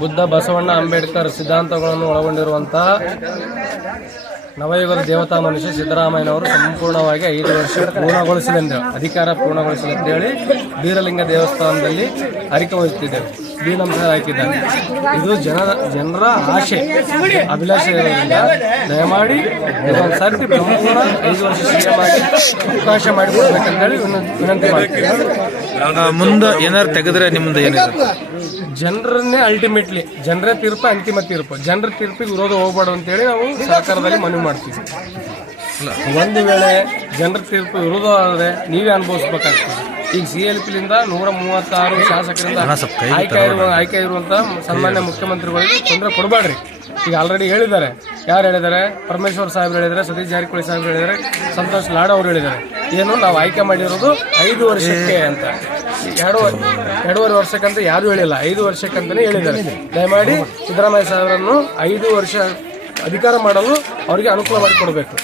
ಬುದ್ಧ ಬಸವಣ್ಣ ಅಂಬೇಡ್ಕರ್ ಸಿದ್ಧಾಂತಗಳನ್ನು ಒಳಗೊಂಡಿರುವಂತಹ ನವಯುಗದ ದೇವತಾ ಮನುಷ್ಯ ಸಿದ್ದರಾಮಯ್ಯನವರು ಸಂಪೂರ್ಣವಾಗಿ ಐದು ವರ್ಷ ಪೂರ್ಣಗೊಳಿಸಿದೆ ಅಧಿಕಾರ ಪೂರ್ಣಗೊಳಿಸಿದೆ ಅಂತ ಹೇಳಿ ಬೀರಲಿಂಗ ದೇವಸ್ಥಾನದಲ್ಲಿ ಅರಿಕೆ ವಹಿಸುತ್ತಿದ್ದೇವೆ ಬೀನಂಶ ಹಾಕಿದ್ದಾರೆ. ಇದು ಜನರ ಜನರ ಆಶೆ ಅಭಿಲಾಷೆ ಇರೋದ್ರಿಂದ ದಯಮಾಡಿ ಸರ್ತಿ ಬ್ರಹ್ಮಪುರ ಐದು ವರ್ಷ ಸಿಎಂ ಆಗಿ ಅವಕಾಶ ಮಾಡಿಕೊಡ್ಬೇಕಂತೇಳಿ ಹೇಳಿ ವಿನಂತಿ ಮಾಡ್ತೀವಿ ಮುಂದೆ ಏನಾರು ತೆಗೆದ್ರೆ ನಿಮ್ದು ಏನಿದೆ? ಜನರನ್ನೇ ಅಲ್ಟಿಮೇಟ್ಲಿ ಜನರ ತೀರ್ಪು ಅಂತಿಮ ತೀರ್ಪು. ಜನರ ತೀರ್ಪಿಗೆ ವಿರೋಧ ಹೋಗ್ಬಾರ್ದು ಅಂತೇಳಿ ನಾವು ಸರ್ಕಾರದಲ್ಲಿ ಮನವಿ ಮಾಡ್ತೀವಿ. ಒಂದು ವೇಳೆ ಜನರ ತೀರ್ಪು ವಿರೋಧ ಆದರೆ ನೀವೇ ಅನುಭವಿಸ್ಬೇಕಾಗ್ತದೆ. ಈಗ ಸಿ ಎಲ್ ಪಿಲಿಂದ ನೂರ ಮೂವತ್ತಾರು ಶಾಸಕರಿಂದ ಆಯ್ಕೆ ಇರುವ ಆಯ್ಕೆ ಇರುವಂತಹ ಸನ್ಮಾನ್ಯ ಮುಖ್ಯಮಂತ್ರಿಗಳಿಗೆ ತೊಂದರೆ ಕೊಡಬೇಡ್ರಿ ಈಗ ಆಲ್ರೆಡಿ ಹೇಳಿದ್ದಾರೆ. ಯಾರು ಹೇಳಿದ್ದಾರೆ? ಪರಮೇಶ್ವರ್ ಸಾಹೇಬ್ರು ಹೇಳಿದ್ದಾರೆ ಸತೀಶ್ ಜಾರಕಿಹೊಳಿ ಸಾಹೇಬ್ರು ಹೇಳಿದ್ದಾರೆ ಸಂತೋಷ್ ಲಾಡ್ ಅವರು ಹೇಳಿದ್ದಾರೆ. ಏನು ನಾವು ಆಯ್ಕೆ ಮಾಡಿರೋದು ಐದು ವರ್ಷಕ್ಕೆ ಅಂತ. ಎರಡು ಎರಡೂವರೆ ವರ್ಷಕ್ಕಂತ ಯಾರು ಹೇಳಿಲ್ಲ. ಐದು ವರ್ಷಕ್ಕಂತಲೇ ಹೇಳಿದ್ದಾರೆ. ದಯಮಾಡಿ ಸಿದ್ದರಾಮಯ್ಯ ಸಾಹೇಬರನ್ನು ಐದು ವರ್ಷ ಅಧಿಕಾರ ಮಾಡಲು ಅವರಿಗೆ ಅನುಕೂಲ ಮಾಡಿಕೊಡಬೇಕು.